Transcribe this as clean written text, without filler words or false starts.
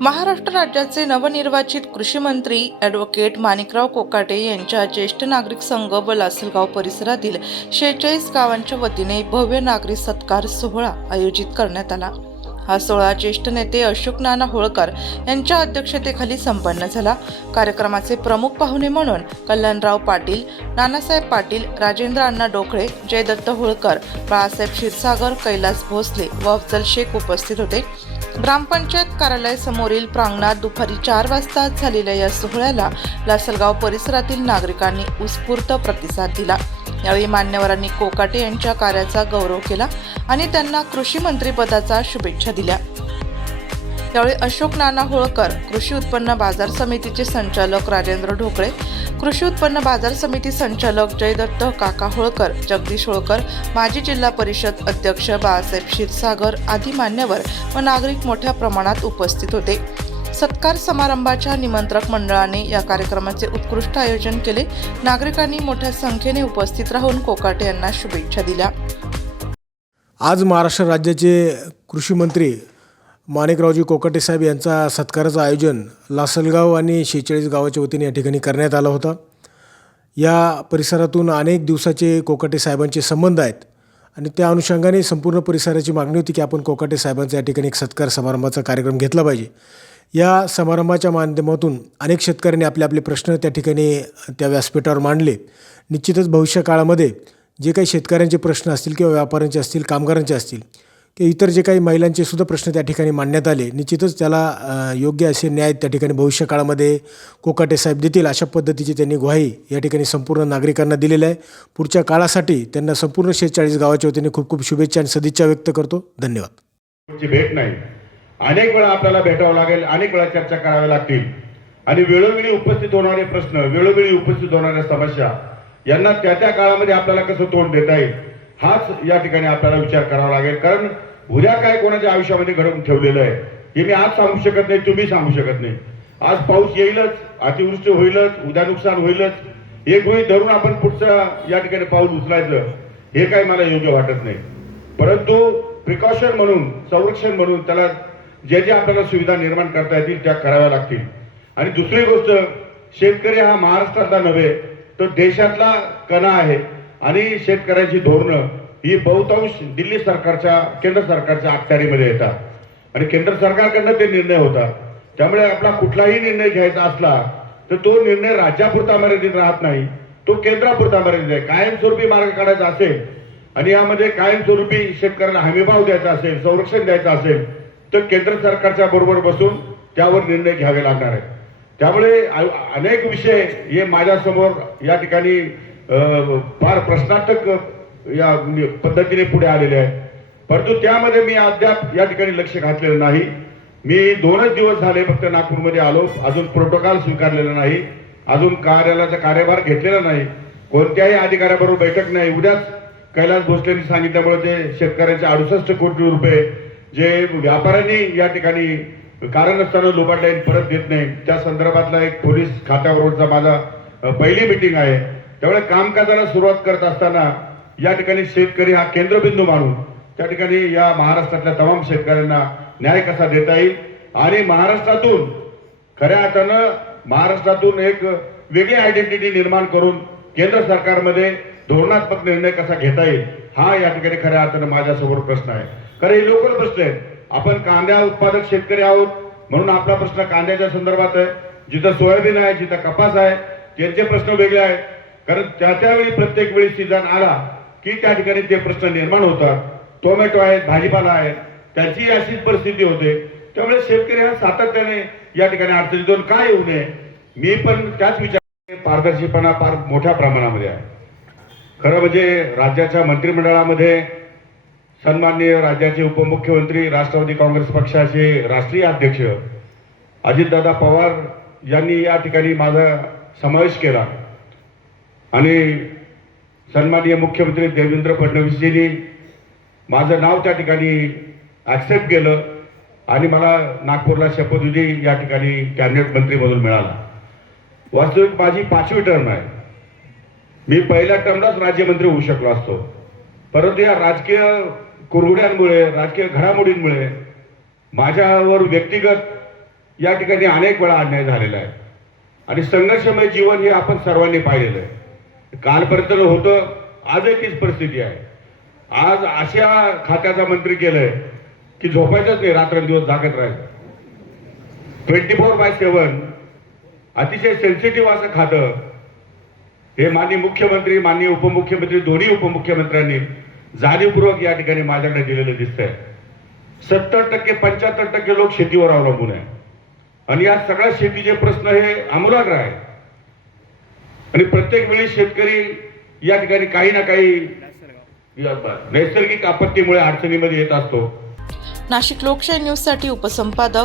महाराष्ट्र राज्याचे नवनिर्वाचित कृषी मंत्री ॲडव्होकेट माणिकराव कोकाटे यांच्या ज्येष्ठ नागरिक संघ व लासलगाव परिसरातील 46 गावांच्या वतीने भव्य नागरिक सत्कार सोहळा आयोजित करण्यात आला। हा सोहळा ज्येष्ठ नेते अशोक नाना होळकर यांच्या अध्यक्षतेखाली संपन्न झाला। कार्यक्रमाचे प्रमुख पाहुणे म्हणून कल्याणराव पाटील, नानासाहेब पाटील, राजेंद्र अण्णा डोकळे, जयदत्त होळकर, बाळासाहेब क्षीरसागर, कैलास भोसले व अफजल शेख उपस्थित होते। ग्रामपंचायत कार्यालय समोरील प्रांगणात दुपारी 4 वाजता झालेल्या या सोहळ्याला लासलगाव परिसरातील नागरिकांनी उत्स्फूर्त प्रतिसाद दिला। यावेळी मान्यवरांनी कोकाटे यांच्या कार्याचा गौरव केला आणि त्यांना कृषी मंत्रिपदाच्या शुभेच्छा दिल्या। यावेळी अशोक नाना होळकर, कृषी उत्पन्न बाजार समितीचे संचालक राजेंद्र ढोकळे, कृषी उत्पन्न बाजार समिती संचालक जयदत्त काका होळकर, जगदीश होळकर, माजी जिल्हा परिषद अध्यक्ष बाळासाहेब क्षीरसागर आदी मान्यवर व नागरिक मोठ्या प्रमाणात उपस्थित होते। सत्कार समारंभाच्या निमंत्रक मंडळाने या कार्यक्रमाचे उत्कृष्ट आयोजन केले। नागरिकांनी मोठ्या संख्येने उपस्थित राहून कोकाटे यांना शुभेच्छा दिल्या। आज महाराष्ट्र राज्याचे कृषी मंत्री माणिकरावजी कोकाटे साहेब यांचा सत्काराचं आयोजन लासलगाव आणि 46 गावाच्या वतीने या ठिकाणी करण्यात आलं होतं। या परिसरातून अनेक दिवसाचे कोकाटे साहेबांचे संबंध आहेत आणि त्या अनुषंगाने संपूर्ण परिसराची मागणी होती की आपण कोकाटे साहेबांचा या ठिकाणी एक सत्कार समारंभाचा कार्यक्रम घेतला पाहिजे। या समारंभाच्या माध्यमातून अनेक शेतकऱ्यांनी आपले आपले प्रश्न त्या ठिकाणी त्या व्यासपीठावर मांडले। निश्चितच भविष्य काळामध्ये जे काही शेतकऱ्यांचे प्रश्न असतील किंवा व्यापाऱ्यांचे असतील, कामगारांचे असतील किंवा इतर जे काही महिलांचे सुद्धा प्रश्न त्या ठिकाणी मांडण्यात आले, निश्चितच त्याला योग्य असे न्याय त्या ठिकाणी भविष्य काळामध्ये कोकाटे साहेब देतील अशा पद्धतीची त्यांनी ग्वाही या ठिकाणी संपूर्ण नागरिकांना दिलेली आहे। पुढच्या काळासाठी त्यांना संपूर्ण 46 गावाच्या वतीने खूप खूप शुभेच्छा आणि सदिच्छा व्यक्त करतो। धन्यवाद। भेट नाही, अनेक वेळा आपल्याला भेटावं लागेल, अनेक वेळा चर्चा कराव्या लागतील आणि वेळोवेळी उपस्थित होणारे प्रश्न, वेळोवेळी उपस्थित होणाऱ्या समस्या यांना त्या त्या काळामध्ये आपल्याला कसं तोंड देता येईल हाच या ठिकाणी आपल्याला विचार करावा लागेल। कारण उद्या काय कोणाच्या आयुष्यामध्ये घडवून ठेवलेलं आहे हे मी आज सांगू शकत नाही, तुम्ही सांगू शकत नाही। आज पाऊस येईलच, अतिवृष्टी होईलच, उद्या नुकसान होईलच, एक गृहीत धरून आपण पुढचं या ठिकाणी पाऊल उचलायचं हे काय मला योग्य वाटत नाही। परंतु प्रिकॉशन म्हणून, संरक्षण म्हणून त्याला जे जे आपल्याला सुविधा निर्माण करता येतील त्या कराव्या लागतील। आणि दुसरी गोष्ट, शेतकरी हा महाराष्ट्रातला नव्हे तर देशातला कणा आहे आणि शेतकऱ्यांची धोरणं ही बहुतांश दिल्ली सरकारच्या, केंद्र सरकारच्या अखत्यारीमध्ये येतात आणि केंद्र सरकारकडनं ते निर्णय होतात। त्यामुळे आपला कुठलाही निर्णय घ्यायचा असला तर तो निर्णय राज्यापुरता मर्यादित राहत नाही, तो केंद्रापुरता मर्यादित आहे। कायमस्वरूपी मार्ग काढायचा असेल आणि यामध्ये कायमस्वरूपी शेतकऱ्यांना हमीभाव द्यायचा असेल, संरक्षण द्यायचं असेल तर केंद्र सरकारच्या बरोबर बसून त्यावर निर्णय घ्यावे लागणार आहेत। त्यामुळे अनेक विषय हे माझ्यासमोर या ठिकाणी फार प्रश्नार्थक या पद्धतीने पुढे आलेले आहेत, परंतु त्यामध्ये मी अद्याप या ठिकाणी लक्ष घातलेलं नाही। मी 2च दिवस झाले फक्त नागपूरमध्ये आलो, अजून प्रोटोकॉल स्वीकारलेला नाही, अजून कार्यालयाचा कार्यभार घेतलेला नाही, कोणत्याही अधिकाऱ्याबरोबर बैठक नाही। उद्याच कैलास भोसलेंनी सांगितल्यामुळे ते शेतकऱ्यांचे 68 कोटी रुपये जे व्यापाऱ्यांनी या ठिकाणी कारण नसताना लोबाडले परत देत नाही, त्या संदर्भातला एक पोलीस खात्यावरचा माझा पहिली मीटिंग आहे। त्यामुळे कामकाजाला सुरुवात करत असताना या ठिकाणी शेतकरी हा केंद्रबिंदू मानून त्या ठिकाणी या महाराष्ट्रातल्या तमाम शेतकऱ्यांना न्याय कसा देता येईल आणि महाराष्ट्रातून खऱ्या अर्थानं महाराष्ट्रातून एक वेगळी आयडेंटिटी निर्माण करून केंद्र सरकारमध्ये धोरणात्मक निर्णय कसा घेता येईल हा या ठिकाणी खऱ्या अर्थानं माझ्यासमोर प्रश्न आहे। कारण हे लोकल प्रश्न आहेत, आपण कांदा उत्पादक शेतकरी आहोत म्हणून आपला प्रश्न कांद्याच्या संदर्भात आहे, जिथं सोयाबीन आहे, जिथं कपास आहे त्यांचे प्रश्न वेगळे आहेत। कारण त्यावेळी प्रत्येक वेळी सीझन आला की त्या ठिकाणी ते प्रश्न निर्माण होतात। टोमॅटो आहेत, भाजीपाला आहे, त्यांची अशीच परिस्थिती होते। त्यामुळे शेतकरी हा सातत्याने या ठिकाणी अडचणीतून काय येऊ नये, मी पण त्याच विचार, पारदर्शीपणा फार मोठ्या प्रमाणामध्ये आहे। खरं म्हणजे राज्याच्या मंत्रिमंडळामध्ये सन्माननीय राज्याचे उपमुख्यमंत्री, राष्ट्रवादी काँग्रेस पक्षाचे राष्ट्रीय अध्यक्ष अजितदादा पवार यांनी या ठिकाणी माझा समावेश केला आणि सन्माननीय मुख्यमंत्री देवेंद्र फडणवीसजींनी माझं नाव त्या ठिकाणी ॲक्सेप्ट केलं आणि मला नागपूरला शपथविधी या ठिकाणी कॅबिनेट मंत्री म्हणून मिळाला। वास्तविक माझी 5वी टर्म आहे, मी पहिल्या टर्मलाच राज्यमंत्री होऊ शकलो असतो, परंतु या राजकीय कुरघोड्यांमुळे, राजकीय घडामोडींमुळे माझ्यावर व्यक्तिगत या ठिकाणी अनेक वेळा अन्याय झालेला आहे आणि संघर्षमय जीवन हे आपण सर्वांनी पाहिलेलं आहे. कालपर्यंत होतं, आजही तीच परिस्थिती आहे. आज अशा खात्याचा मंत्री केलंय की झोपायचंच नाही, रात्रंदिवस जागत राहायचं. 24/7 अतिशय सेन्सिटिव्ह असं खातं हे माननीय मुख्यमंत्री, माननीय उपमुख्यमंत्री, दोन्ही उपमुख्यमंत्र्यांनी जाणीवपूर्वक या ठिकाणी माझ्याकडे दिलेलं दिसतंय. 70% 75% लोक शेतीवर अवलंबून आहे आणि या सगळ्या शेतीचे प्रश्न हे आमूलाग्र आहे आणि प्रत्येक वेळी शेतकरी या ठिकाणी काही ना काही नैसर्गिक आपत्तीमुळे अडचणीमध्ये येत असतो. नाशिक लोकशाही न्यूजसाठी उपसंपादक